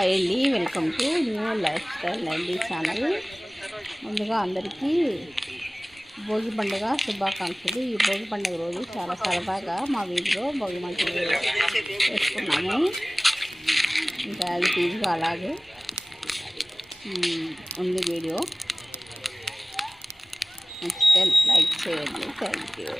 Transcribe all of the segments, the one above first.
Hi అండి. Welcome to new lifestyle ninety channel. ముందుగా అందరికీ భోగి పండుగ శుభాకాంక్షలు. ఈ భోగి పండుగ రోజు చాలా సరదాగా మా వీధిలో భోగి మంటలు వేసుకున్నాము. ఇంకా అది తీరుగా అలాగే ఉంది వీడియో. నచ్చితే లైక్ చేయండి. Thank you.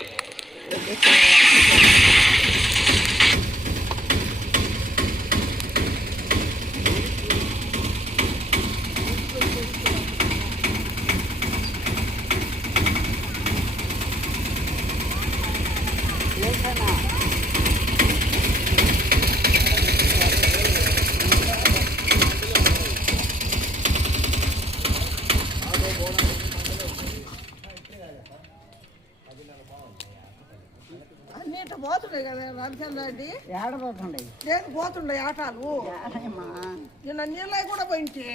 పోతుండే కదా రామచంద్ర రెడ్డి ఏడబోతుండే. నేను పోతుండే ఆటాలు. నిన్న నీళ్ళవి కూడా పోయింటే?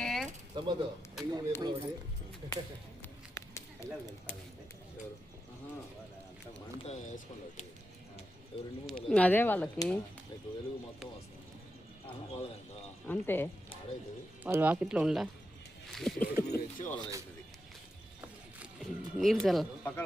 అదే వాళ్ళకి. అంతే. వాళ్ళ వాకిట్లో ఉండ నీరు చల్ల. పక్కన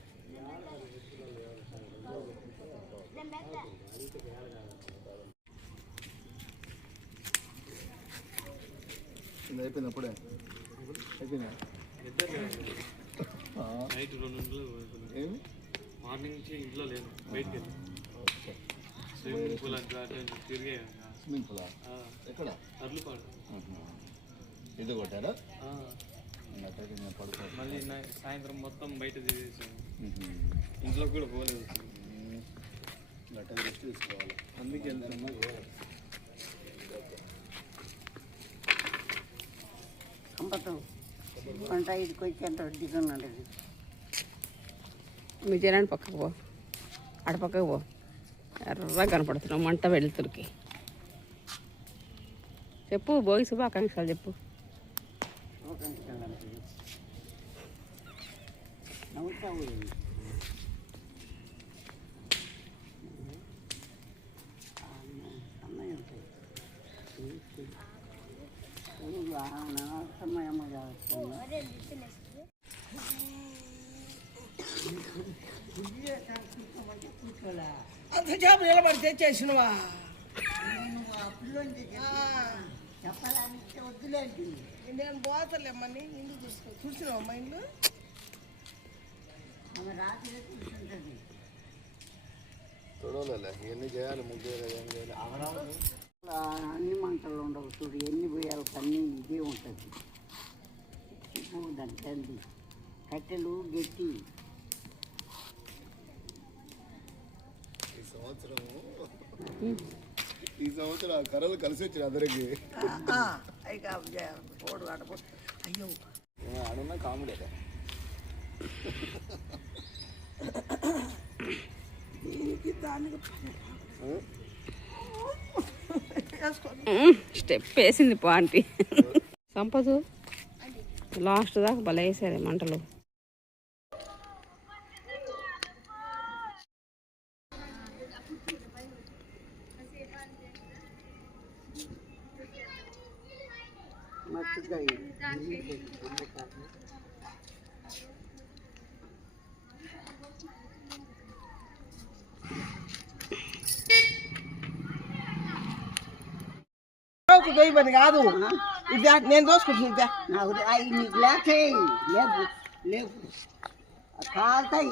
అయిపోయింది అప్పుడే అయిపోయిందా? నైట్ రెండు ఏమి? మార్నింగ్ నుంచి ఇంట్లో లేను బయటికి స్విమ్మింగ్ పూల్ అంటే తిరిగే స్విమ్మింగ్ పూలా? ఎక్కడ? అర్లుపాడు. ఇది కొట్టారా? మళ్ళీ సాయంత్రం మొత్తం బయట తిరిగేసాను. ఇంట్లో కూడా పోలేదు. గట్ట రెస్ట్ తీసుకోవాలి. అందుకే వెళ్తాను సంపతం వంట ఇదికి వచ్చేంత దిగున్నాడు. మీ జనాన్ని పక్కకు పో. ఆడ పక్కకు పో. ఎర్రగా కనపడుతున్నావు మంట వెళ్తురికి చెప్పు భోగి శుభాకాంక్షలు చెప్పు ఒక అంత చేప నిలబడి తెచ్చేసినవా? చెప్పాలంటే నేను పోతలేమ్మని ఇంటికి చూసుకో. చూసినావా మా ఇంట్లో రాత్రి కూర్చుంటుంది? చేయాలి ముగ్గురు ఏం చేయాలి ఆ అన్ని మంటలు ఉండవు చూడు. ఎన్ని పోయాలి అన్నీ ఇదే ఉంటుంది. ఉప్పు దాంట్లో కట్టెలు గట్టి. సంవత్సరం ఈ సంవత్సరం ఆ కర్రలు కలిసి వచ్చిన అందరికి. అయిగా పోడు ఆడపో అయ్యో. ఆడున్న కామెడీ దీనికి దానికి వేసుకోండి. స్టెప్ వేసింది పో ఆంటీ సంపదు? లాస్ట్ దాకా భలే వేసారు మంటలు. దొయ్యమని కాదు. ఇది నేను దోసుకుంటున్నా నాకు అవి నీకు లేచాయి లేపు లేపు కాలుతాయి.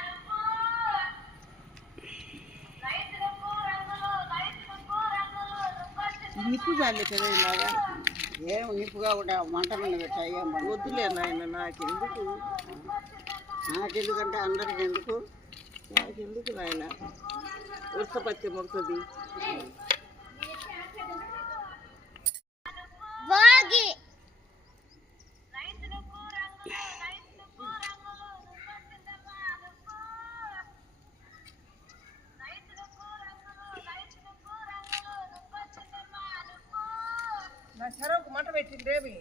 నిప్పు చాలే కదా ఇలాగా? ఏం నిప్పుగా కూడా మంట మీద పెట్టాయి. వద్దులే నాయన నాకు ఎందుకు నాకెందుకంటే అందరికి ఎందుకు? నాకు ఎందుకు నాయన? ఉడకపత్తి మొడుతుంది నా చెరకు మంట పెట్టిందేమి